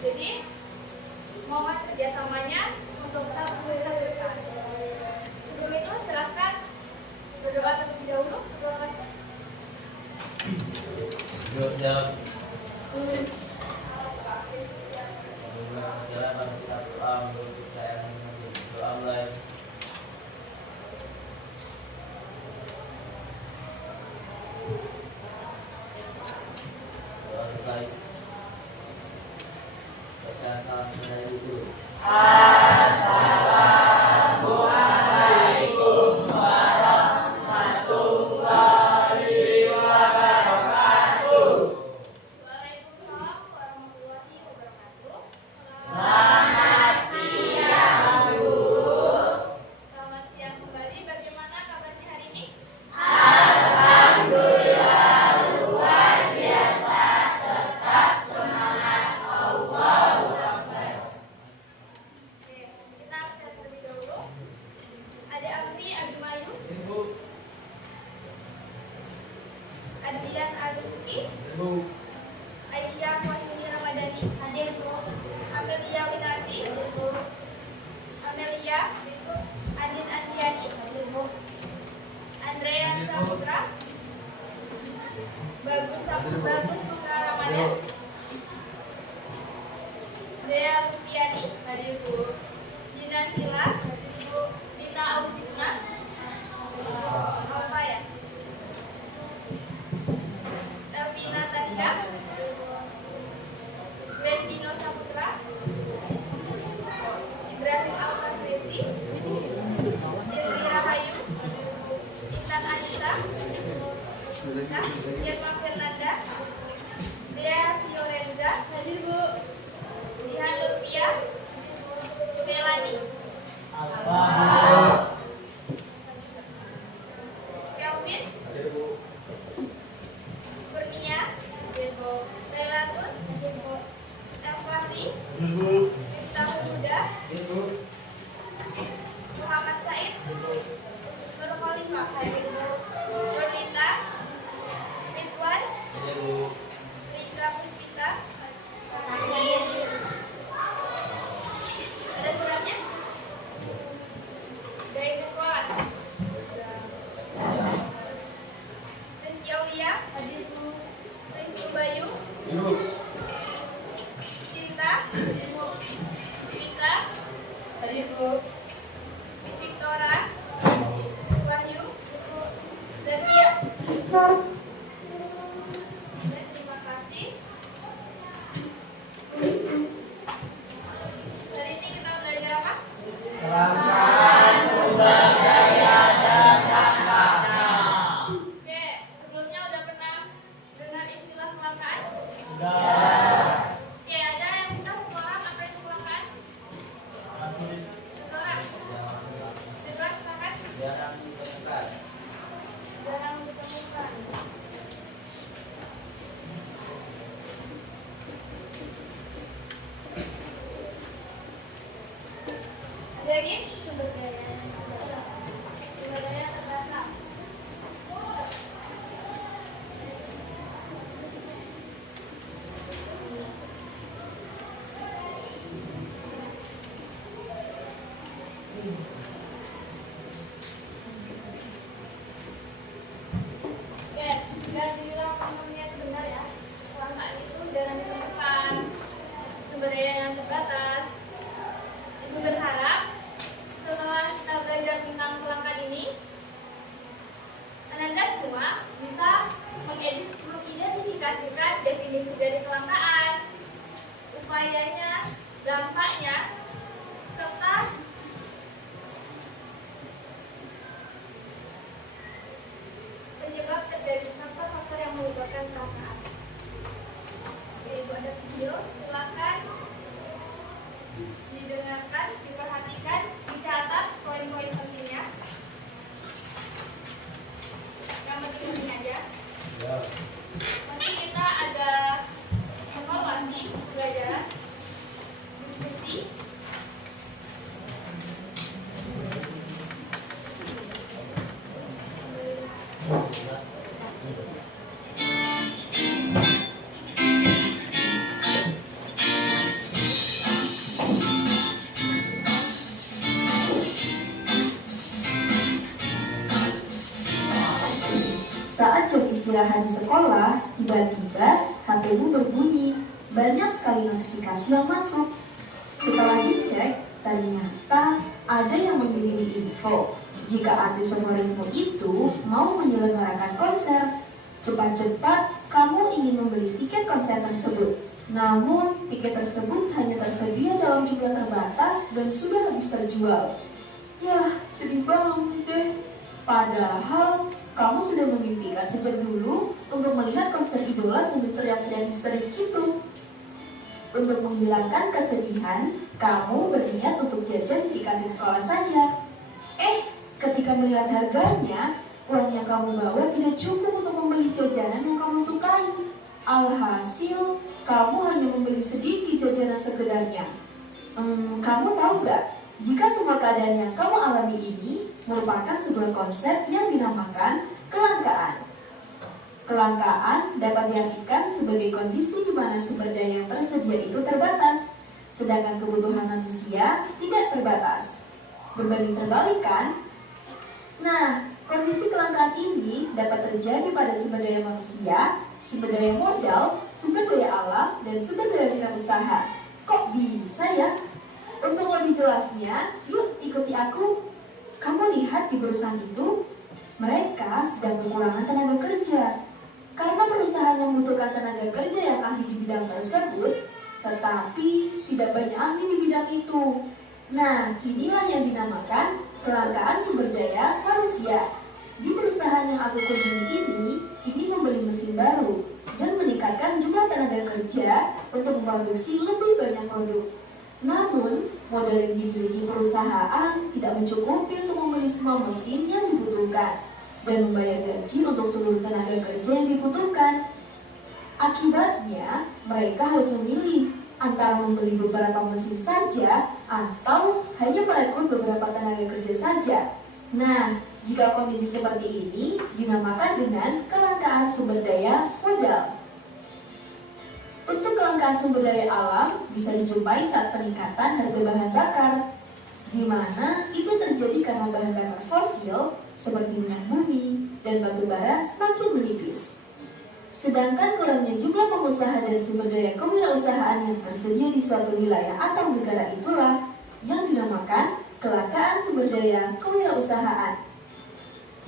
Jadi mohon kerjasamanya untuk satu semester ke depan. Sebelum itu silakan berdoa terlebih dahulu. Berdoa kasih. Doa. Waalaikumsalam warahmatullahi wabarakatuh. Selamat siang kembali. Bagaimana kabarnya hari ini? Oke, kita absen terlebih dahulu. Ada Amri Abimayu, Adrian Aruski, Aisyah Wahyuni Ramadhani, hadir Bu. Amelia Winarti, hadir Bu. Amelia, Adin Andiani, hadir Bu. Andrea Saputra, Bagus Putra Ramadan, Dea Rupiani, hadir Bu. Dina Sila, hadir Bu. Dina Ausikna, apa ya? Elvi Natasha, Glenn Dino Saputra, Ibrahim Al-Fazrezi, Irmi Rahayu, Intan Anissa, Irma Fernanda, Dea Fiorenza, hadir Bu. Dihan Lutfia, Melani, Kelvin, Kurnia, Lailatun, Elfasi, Miftah Huda, Muhammad Said, Nur Khalifah, Nurlita, Ridwan, Rika Puspita, ada suratnya? Dari sekolah. Rizky Aulia, hadir Bu. Rizky Bayu, Cinta, Mitra, hadir Bu. Victora, Wahyu, Zakia. Dan terima kasih. Hari ini kita belajar apa? Oke, sebelumnya udah pernah dengar istilah kelangkaan? Oke, ada yang bisa satu orang apa itu kelangkaan? Satu orang? Ridwan, silakan. Jarang ditemukan. Ada lagi? Sumber daya terbatas. Oke, dan dibilang ngomongnya itu benar ya. Kelangkaan itu jarang ditemukan. Sumber daya yang terbatas. Ibu berharap setelah kita belajar tentang kelangkaan ini, Ananda semua bisa mengidentifikasikan definisi dari kelangkaan, upayanya, dampaknya, serta penyebab dari faktor-faktor yang menyebabkan kelangkaan. Oke, Ibu ada video, silakan didengarkan, diperhatikan, dicatat poin-poin pentingnya. Yang penting ini aja. Nanti kita ada evaluasi pelajaran, diskusi. istirahat di sekolah, tiba-tiba HP-mu berbunyi. Banyak sekali notifikasi yang masuk. Setelah dicek, ternyata ada yang mengirim info jika artis favoritmu itu mau menyelenggarakan konser. Cepat-cepat kamu ingin membeli tiket konser tersebut. Namun, tiket tersebut hanya tersedia dalam jumlah terbatas dan sudah habis terjual. Yah, sedih banget deh. Padahal, kamu sudah memimpikan sejak dulu untuk melihat konser idola sambil teriak-teriak histeris gitu. Untuk menghilangkan kesedihan, kamu berniat untuk jajan di kantin sekolah saja. Ketika melihat harganya, uang yang kamu bawa tidak cukup untuk membeli jajanan yang kamu sukai. Alhasil, kamu hanya membeli sedikit jajanan sekedarnya. Kamu tahu gak, jika semua keadaan yang kamu alami ini merupakan sebuah konsep yang dinamakan kelangkaan. Kelangkaan dapat diartikan sebagai kondisi di mana sumber daya yang tersedia itu terbatas, sedangkan kebutuhan manusia tidak terbatas. Berbanding terbalik kan? Nah, kondisi kelangkaan ini dapat terjadi pada sumber daya manusia, sumber daya modal, sumber daya alam, dan sumber daya wirausaha. Kok bisa ya? Untuk lebih jelasnya, yuk ikuti aku. Kamu lihat di perusahaan itu, mereka sedang kekurangan tenaga kerja. Karena perusahaan membutuhkan tenaga kerja yang ahli di bidang tersebut, tetapi tidak banyak ahli di bidang itu. Nah, inilah yang dinamakan kelangkaan sumber daya manusia. Di perusahaan yang aku kunjungi ini membeli mesin baru dan meningkatkan jumlah tenaga kerja untuk memproduksi lebih banyak produk. Namun, modal yang dimiliki perusahaan tidak mencukupi untuk membeli semua mesin yang dibutuhkan dan membayar gaji untuk seluruh tenaga kerja yang dibutuhkan. Akibatnya, mereka harus memilih antara membeli beberapa mesin saja atau hanya merekrut beberapa tenaga kerja saja. Nah, jika kondisi seperti ini dinamakan dengan kelangkaan sumber daya modal. Untuk kelangkaan sumber daya alam bisa dijumpai saat peningkatan harga bahan bakar, di mana itu terjadi karena bahan bakar fosil seperti minyak bumi dan batu bara semakin menipis. Sedangkan kurangnya jumlah pengusaha dan sumber daya kewirausahaan yang tersedia di suatu wilayah atau negara itulah yang dinamakan kelangkaan sumber daya kewirausahaan.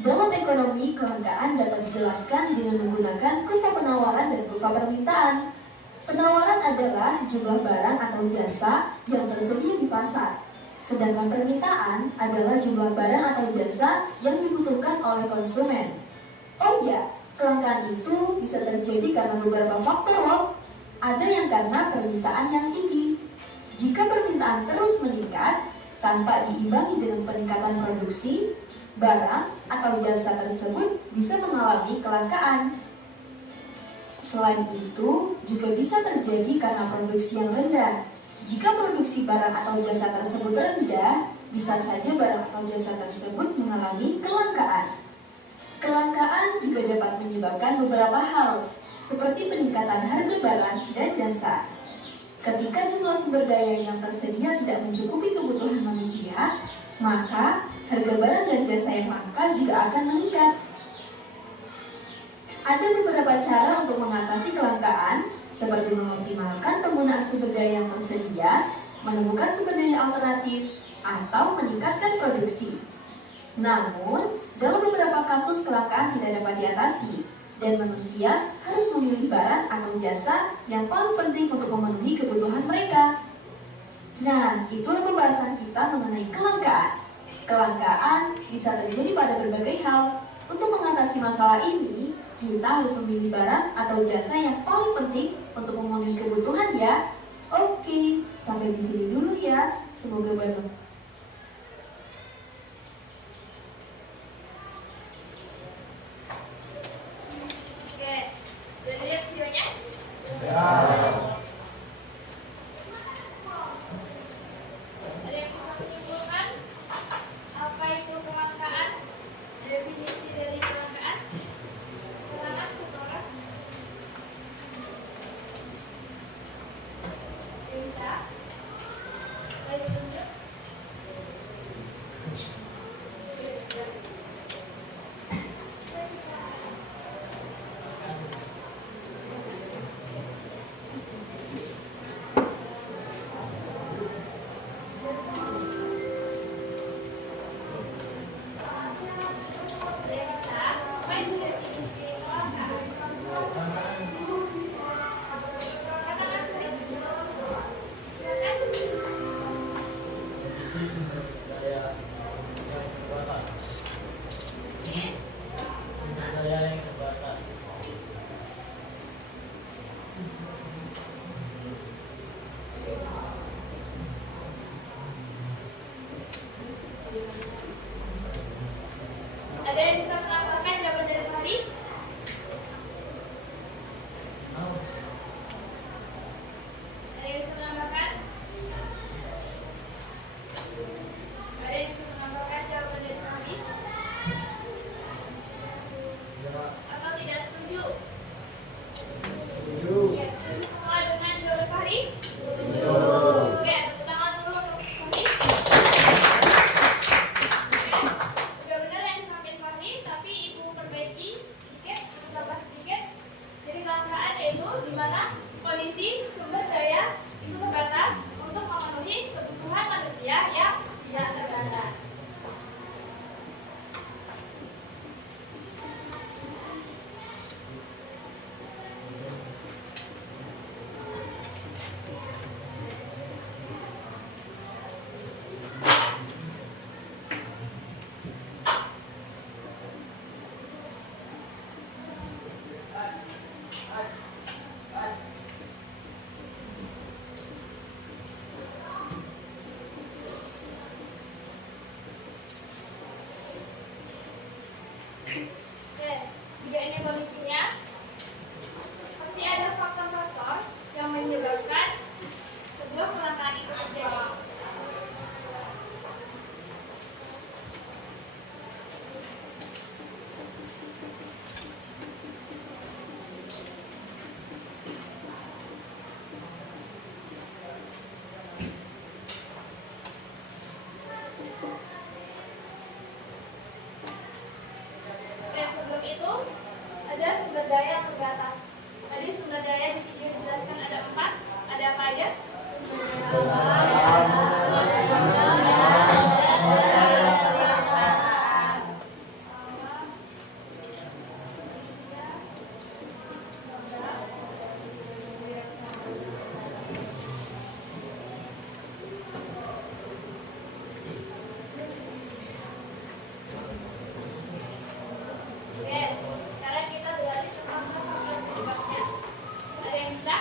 Dalam ekonomi, kelangkaan dapat dijelaskan dengan menggunakan kurva penawaran dan kurva permintaan. Penawaran adalah jumlah barang atau jasa yang tersedia di pasar, sedangkan permintaan adalah jumlah barang atau jasa yang dibutuhkan oleh konsumen. Oh iya, kelangkaan itu bisa terjadi karena beberapa faktor loh. Ada yang karena permintaan yang tinggi. Jika permintaan terus meningkat tanpa diimbangi dengan peningkatan produksi, barang atau jasa tersebut bisa mengalami kelangkaan. Selain itu, juga bisa terjadi karena produksi yang rendah. Jika produksi barang atau jasa tersebut rendah, bisa saja barang atau jasa tersebut mengalami kelangkaan. Kelangkaan juga dapat menyebabkan beberapa hal, seperti peningkatan harga barang dan jasa. Ketika jumlah sumber daya yang tersedia tidak mencukupi kebutuhan manusia, maka harga barang dan jasa yang langka juga akan meningkat. Ada beberapa cara untuk mengatasi kelangkaan, seperti mengoptimalkan penggunaan sumber daya yang tersedia, menemukan sumber daya alternatif, atau meningkatkan produksi. Namun, dalam beberapa kasus kelangkaan tidak dapat diatasi, dan manusia harus memilih barang atau jasa yang paling penting untuk memenuhi kebutuhan mereka. Nah, itulah pembahasan kita mengenai kelangkaan. Kelangkaan bisa terjadi pada berbagai hal. Untuk mengatasi masalah ini, kita harus memilih barang atau jasa yang paling penting untuk memenuhi kebutuhan ya. Oke, sampai di sini dulu ya. Semoga bermanfaat. Oke, sekarang kita beralih ke faktor penyebabnya. Ada yang bisa?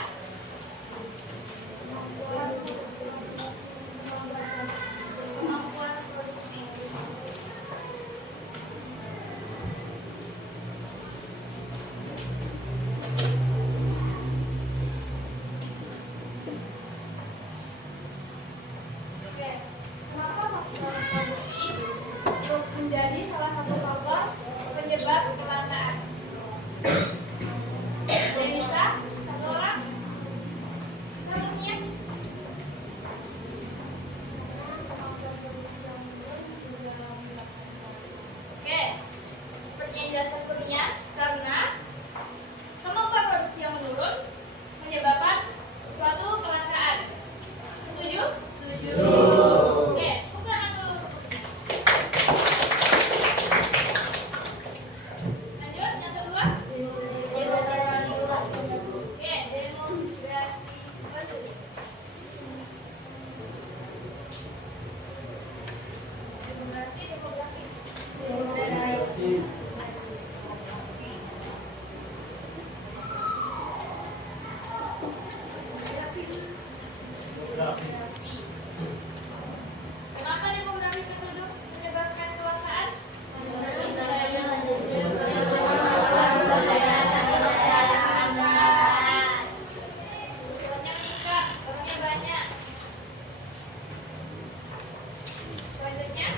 Kemampuan produksi. Oke, kenapa faktor produksi menjadi salah satu faktor penyebab kecelakaan? Ada yang bisa? Satu orang? Satunya? Oke, sepertinya dijelaskan Kurnia, karena kemampuan produksi yang menurun menyebabkan suatu kelangkaan. Setuju? Setuju. Oke, buka dulu. Lanjut, yang kedua. Oke, demografi. Demografi. Kenapa demografi penduduk menyebabkan kelangkaan? Kebutuhannya meningkat, orangnya banyak. Selanjutnya,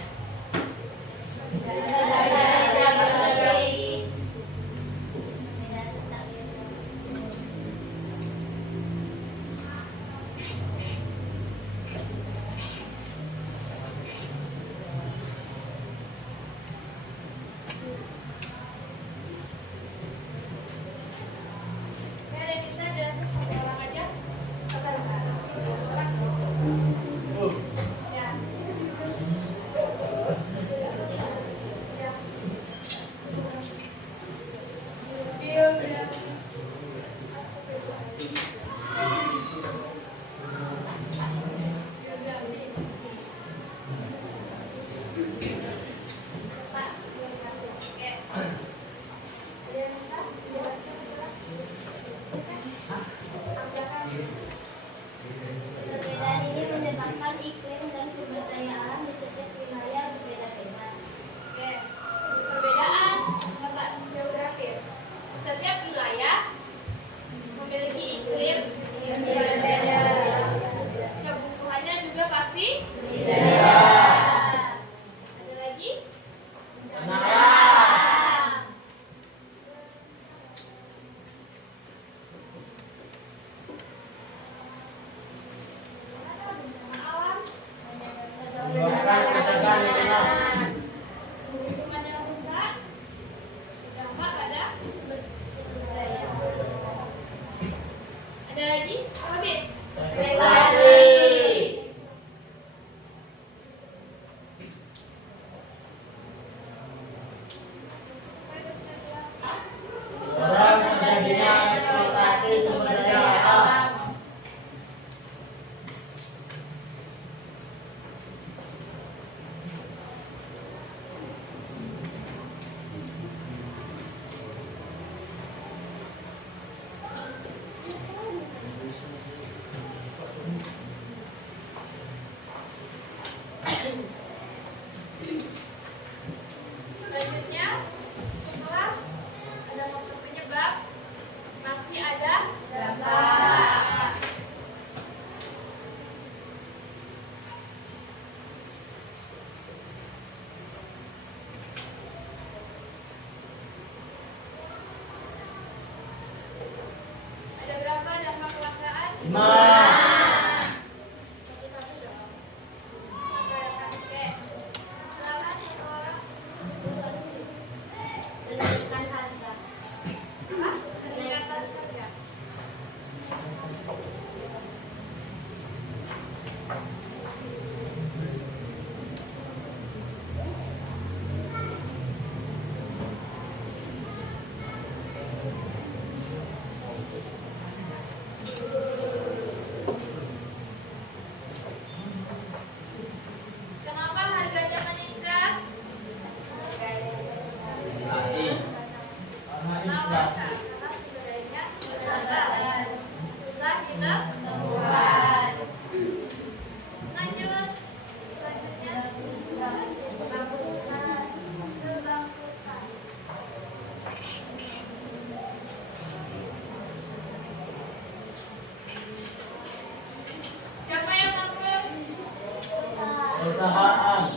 Perusahaan.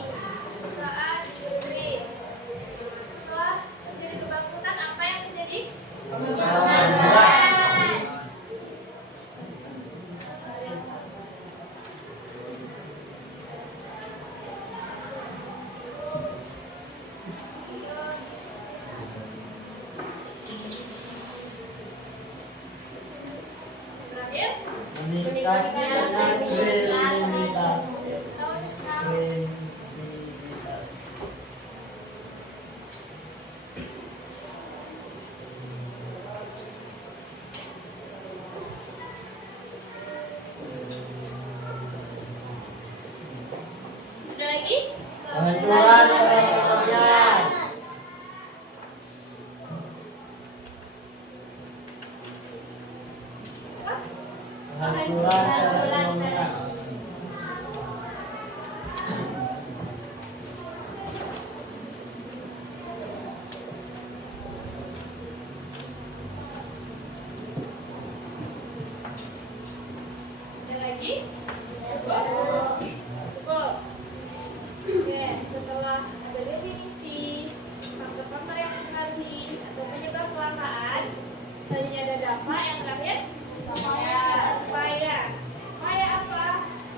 Perusahaan industri. Setelah terjadi kebangkrutan, apa yang terjadi? Terakhir, Meningkatnya kredibilitas. tahun Charles. Kredibilitas. Ada lagi? Pengaturan perekonomian. Pengaturan perekonomian. Ada lagi? Cukup? Cukup. Oke, setelah ada definisi, faktor-faktor yang mempengaruhi atau penyebab kelangkaan, selanjutnya ada dampak, yang terakhir upaya. Upaya apa?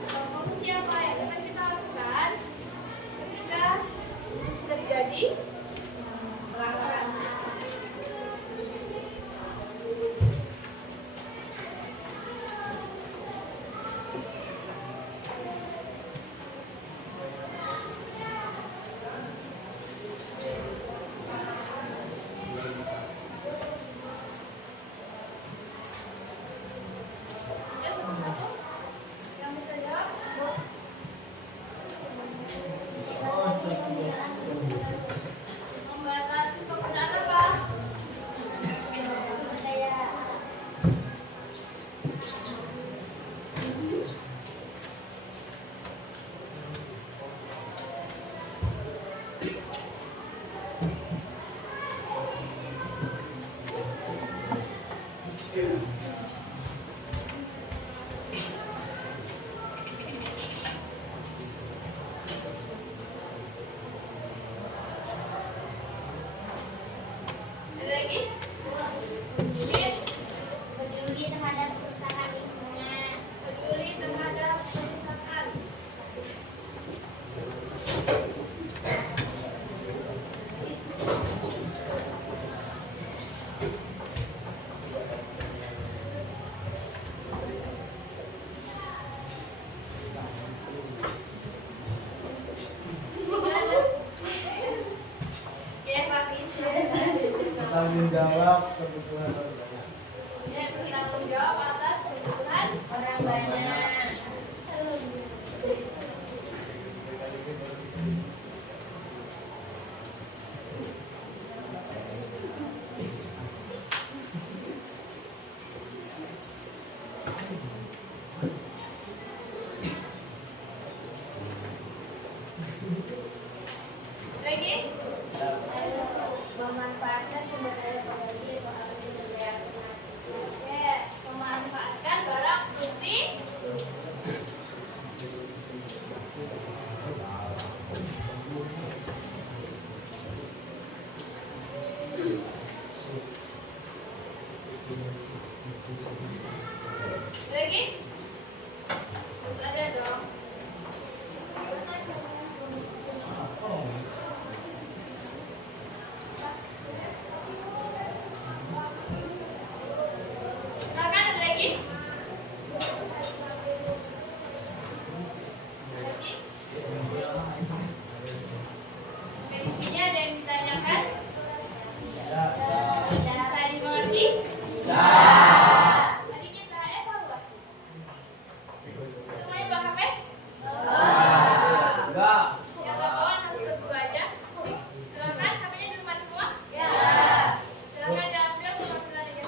Atau solusi apa yang dapat kita lakukan ketika terjadi kelangkaan? Ya, satu-satu. Yang bisa jawab? Membatasi penggunaan apa? Ada lagi? Peduli terhadap kerusakan lingkungan. Peduli terhadap kerusakan. Ya, Pak Fis. Tanggung jawab kebutuhan orang. Ya, bertanggung jawab atas kebutuhan Orang banyak. lagi. Memanfaatkan sumber daya potensi ekonomi sumber daya alam. Oke, memanfaatkan barang seperti lagi. Terus ada dong. Silakan, ada lagi. Lagi. Isinya ada yang ditanyakan? Bisa dimengerti? Tadi kita evaluasi. Semuanya paham ya? Enggak. Yang nggak bawa satu berdua aja. Silakan, HP-nya di rumah semua? Silakan diambil sama aja.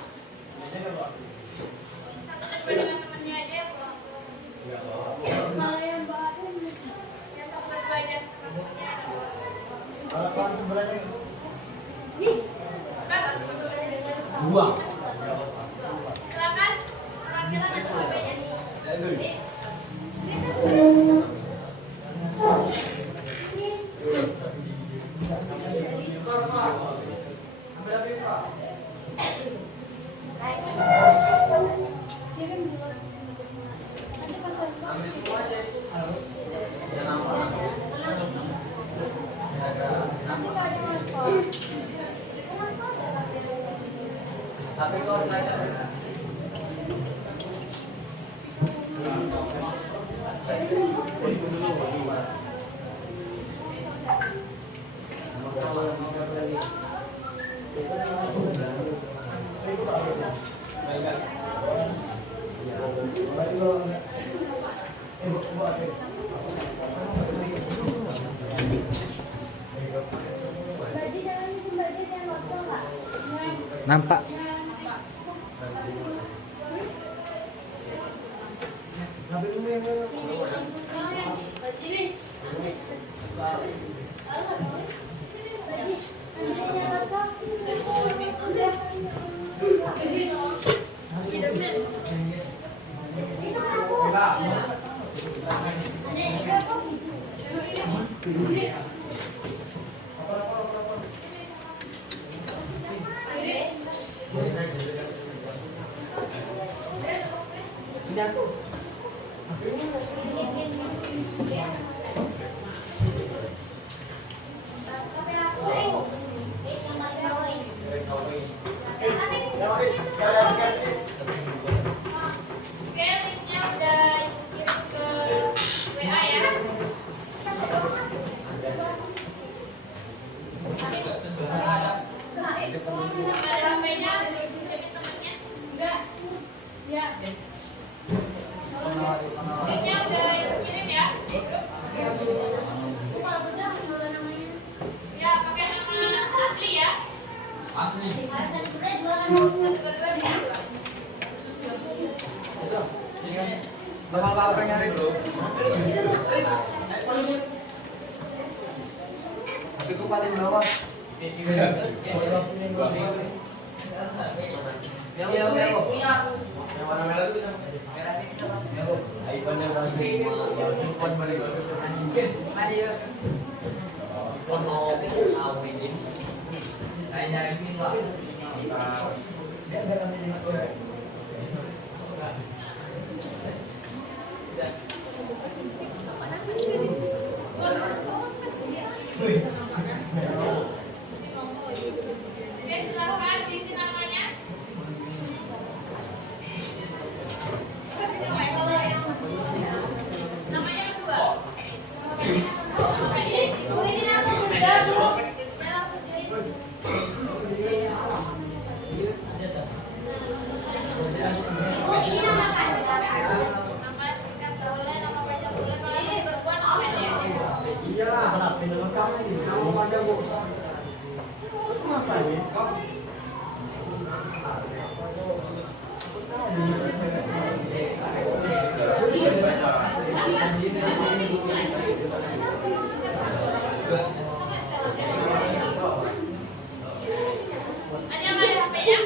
Satu berdua dengan temannya aja ya, pulang. Yang baru Ya, satu berdua aja sama temannya. Harapan sebenarnya Bukan, sama temannya dengan dua. silakan. Perwakilan atau HP-nya. Nampak. Oke, linknya udah kirim ke WA ya. Ada HP-nya, jadi temennya enggak. Ya. Linknya udah kirim ya. Ya, pakai nama asli ya. Dua-dua di situ. Bapak nyari bro. Tapi ku paling bawah. Yang warna merah itu bisa. Ikonnya lagi. Ikon balik. Mari yuk. Ikon mau ini. Saya nyari ini lah. Oke, silakan diisi namanya. Kasih nama ya, kalau yang namanya dua. Bu, ini langsung udah, Bu. Ya, langsung jadi. Ibu, ini nama kandidat. Nama singkat boleh, nama panjang boleh. Kalau ini berbuat apa ya? Iyalah, pindah lengkap lagi. Nama panjang bu. Apa ini? Ada nggak ya HP-nya?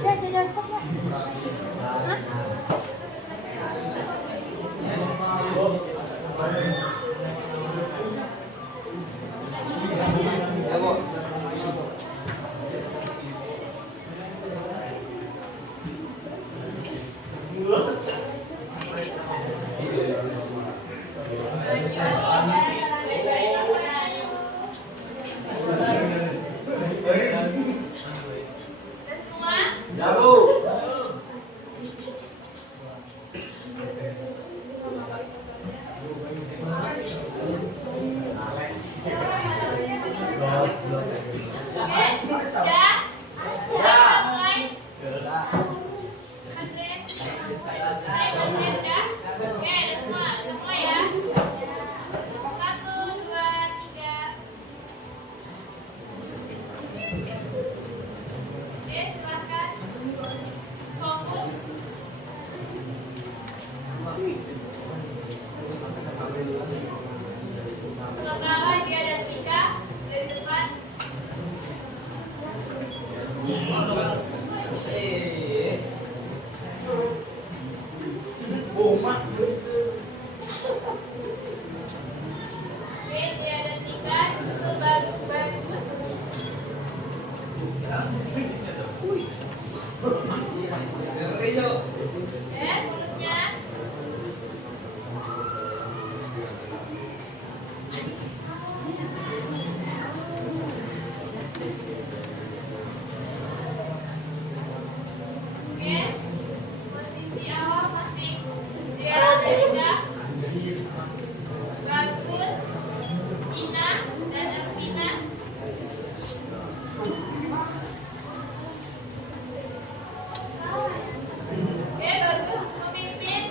Saya jadi stop ya. Boma. Oke, dia ada 3, susul bagus. Mulutnya. Oke, posisi awal masih dia ada 3, bagus, Ina, dan Arvina. Oke, bagus memimpin.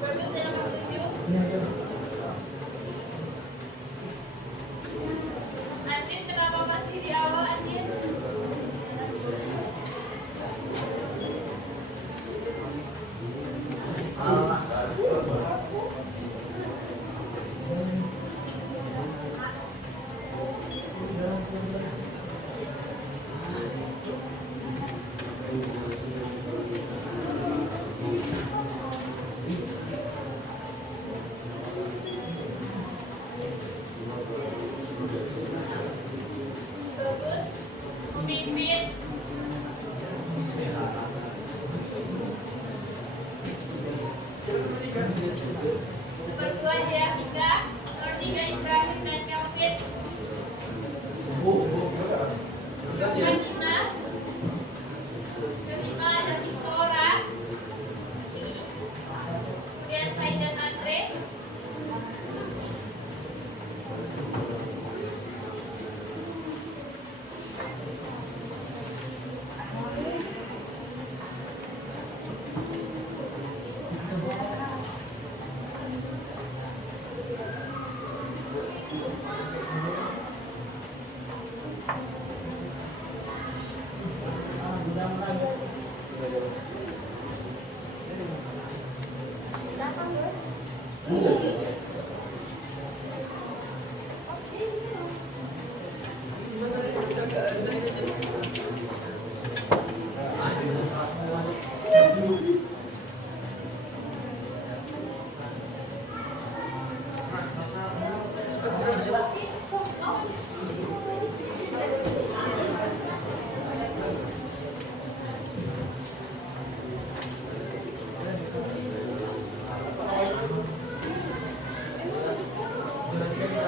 Bagus dalam menunjuk. Andin, kenapa masih di awal, Andin? Bagus memimpin. Nomor 2 dia 3, nomor 3 Ibrahim dan Kelvin. Nomor 5, kelima ada Victoria. Kemudian Said dan Andre.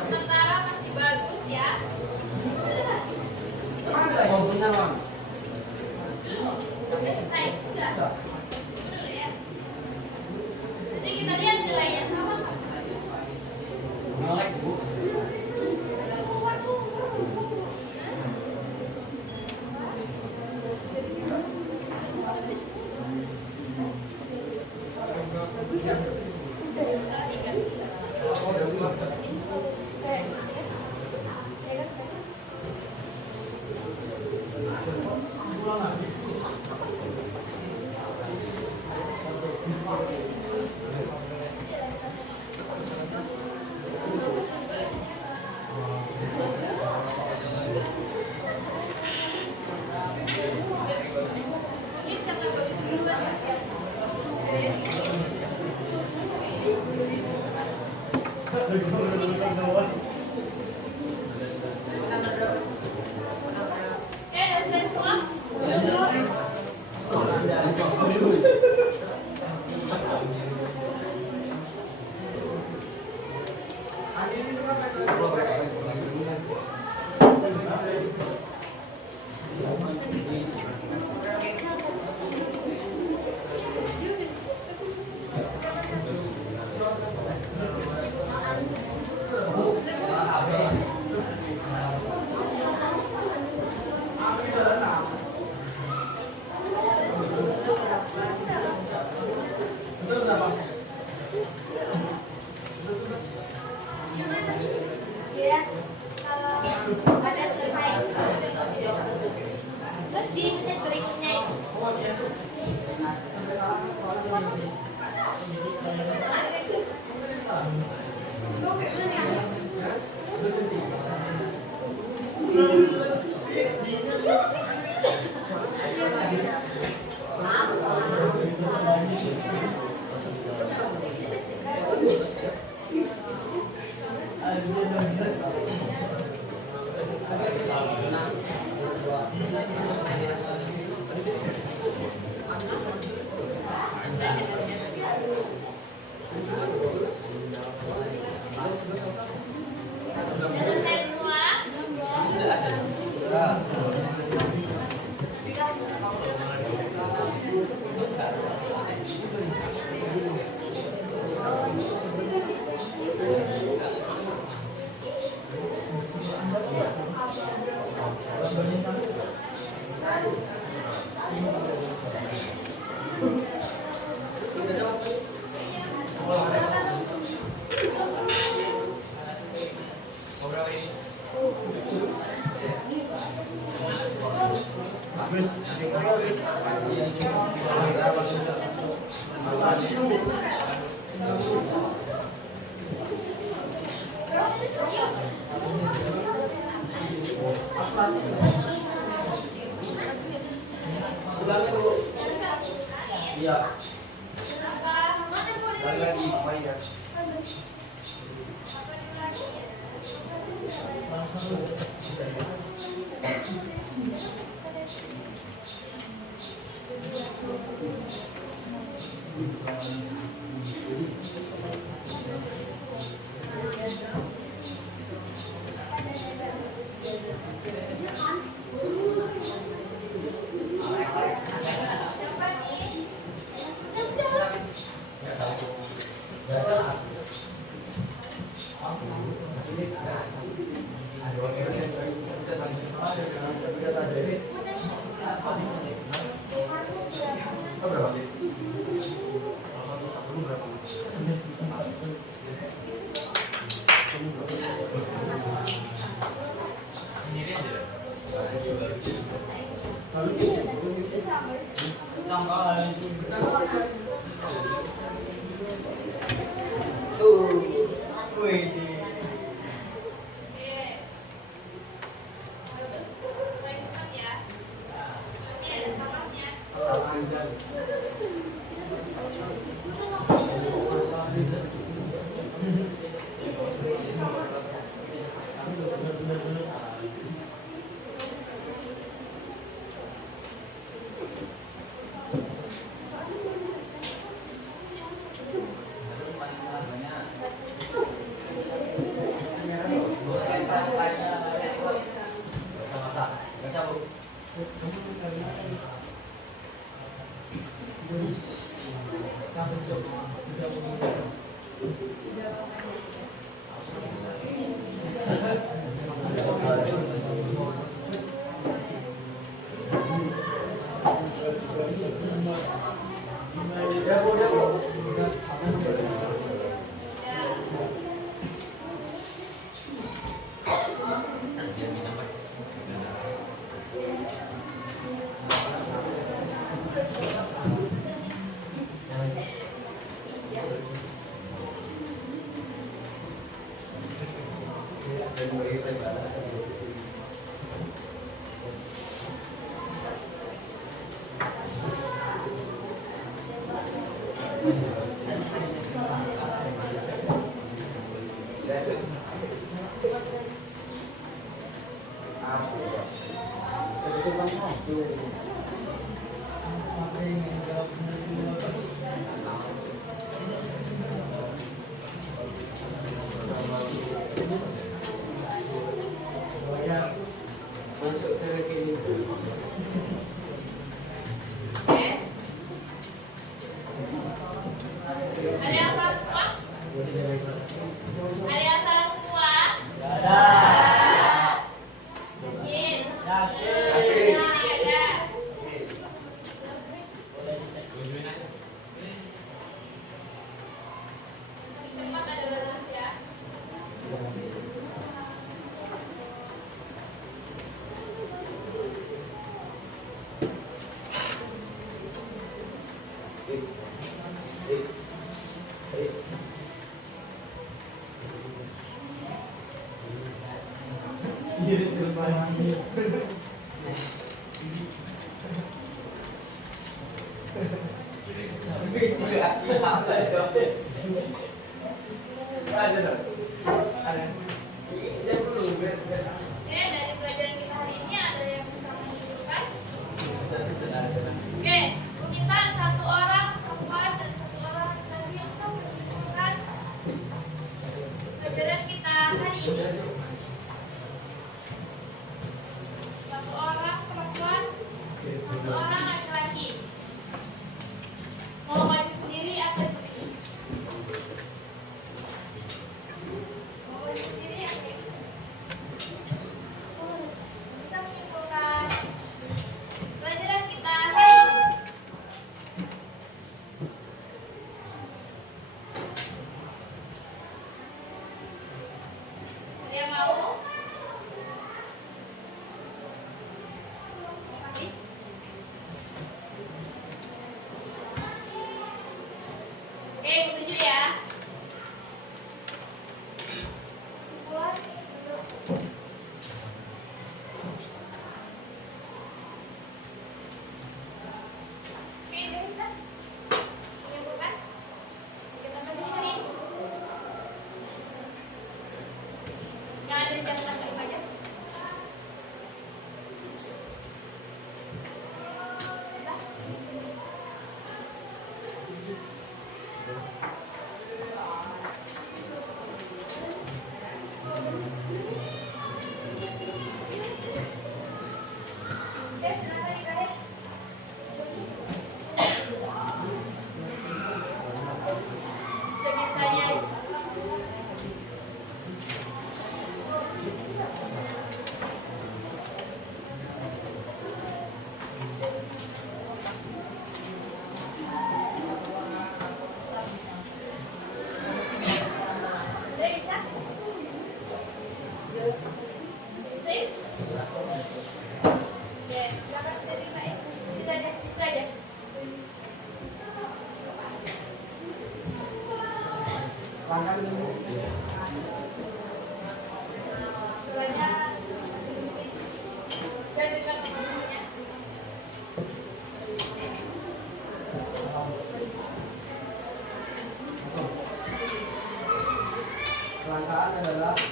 Sementara masih bagus ya. Selesai. Udah. Dulu ya. Jadi kita lihat nilainya sama-sama. Mungkin karena bagus duluan. Oke, udah selesai semua? Iya. Lagi apa ya?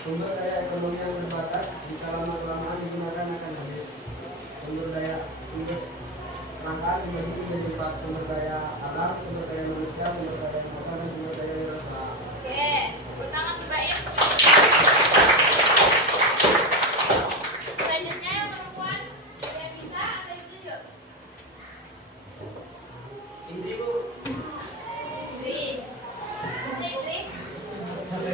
Sumber daya ekonomi yang terbatas jika lama-kelamaan digunakan akan habis. Sumber rangkaan dibagi menjadi 4: sumber daya alam, sumber daya manusia, sumber daya muatan, dan sumber daya wirausaha. Oke, pertama cobain. Selanjutnya yang perempuan, ada yang bisa, ada yang tunjuk. Indri Bu. Green. Bisa green. Coba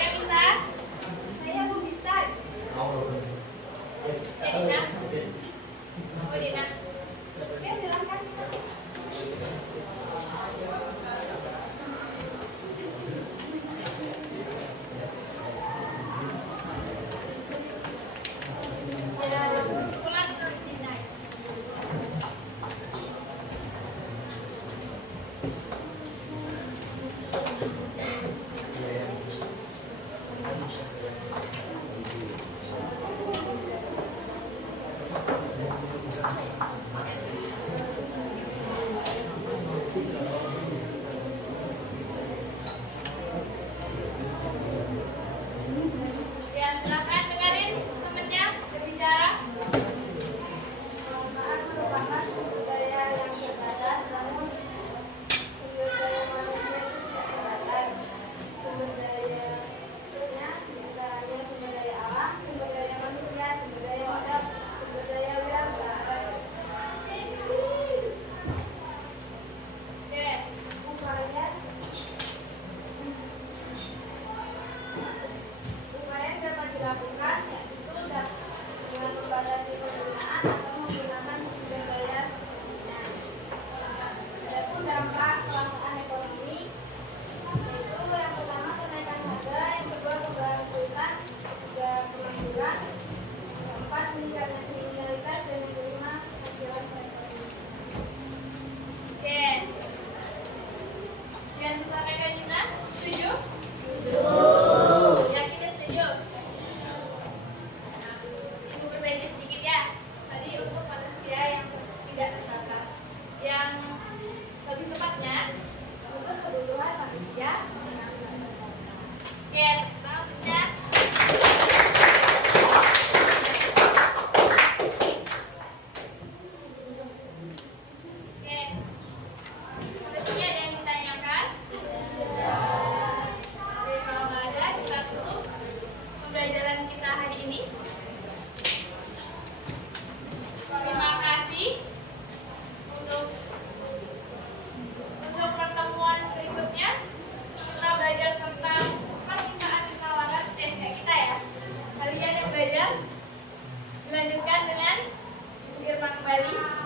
yang bisa. Saya mau bisa. Ya Dina. Oh Dina. Oke silakan. Ya, kesimpulan dari Dina. Ya, silakan dengerin temennya berbicara. Kebersamaan merupakan sumber daya yang terbatas, namun sumber daya manusia itu tidak terbatas. Sumber dayanya bukan hanya sumber daya alam, sumber daya manusia, sumber daya wadah, sumber daya wirausaha. Oke. Upaya yang dapat dilakukan yaitu dengan membatasi penggunaan atau menggunakan sumber daya sebelumnya. Adapun dampak kelangkaan ekonomi yaitu yang pertama kenaikan harga, yang kedua kebangkrutan, ketiga pengangguran, yang keempat meningkatnya kriminalitas, dan yang kelima kemajuan perekonomian. Oke. Yang disampaikan Dina, setuju? Yakin setuju? Ibu perbaiki sedikit ya. Tadi untuk manusia yang tidak terbatas. Yang lebih tepatnya untuk kebutuhan manusia yang tidak terbatas. Oke, selanjutnya. Oke. Sepertinya ada yang ditanyakan? Oke, kalau nggak ada, kita tutup pembelajaran kita hari ini. Terima kasih untuk pertemuan berikutnya. Kita belajar tentang permintaan penawaran kayak kita ya. Kalian yang belajar dilanjutkan dengan Ibu Irma kembali.